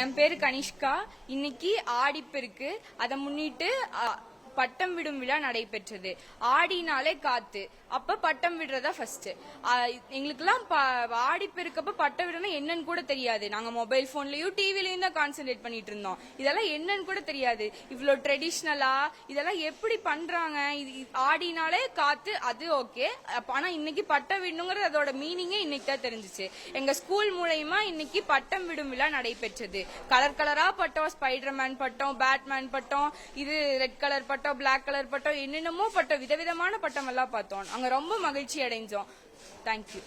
என் பேரு கனிஷ்கா. இன்னைக்கு ஆடிப்பெருக்கு, அதை முன்னிட்டு பட்டம் விடும் விழா நடைபெற்றது. ஆடினாலே காத்து, அப்ப பட்டம் விடுறதா ஃபர்ஸ்ட். எங்களுக்கெல்லாம் ஆடிப்பெருக்கப்ப பட்டம் விடுறதுனா என்னன்னு கூட தெரியாது. நாங்க மொபைல் போன்லயும் டிவிலயும் தான் கான்சென்ட்ரேட் பண்ணிட்டு இருந்தோம். இதெல்லாம் என்னன்னு கூட தெரியாது. இவ்வளவு ட்ரெடிஷ்னலா இதெல்லாம் எப்படி பண்றாங்க? ஆடினாலே காத்து, அது ஓகே. ஆனா இன்னைக்கு பட்டம் விடணுங்கிறது அதோட மீனிங்கே இன்னைக்கு தான் தெரிஞ்சிச்சு. எங்க ஸ்கூல் மூலயமா இன்னைக்கு பட்டம் விடும் விழா நடைபெற்றது. கலர் கலரா பட்டம், ஸ்பைடர்மேன் பட்டம், பேட்மேன் பட்டம், இது ரெட் கலர் பட்டம், பிளாக் கலர் பட்டம், என்னென்னமோ பட்டம், விதவிதமான பட்டம் எல்லாம் பார்த்தோம். அங்க ரொம்ப மகிழ்ச்சி அடைஞ்சோம். தேங்க்யூ.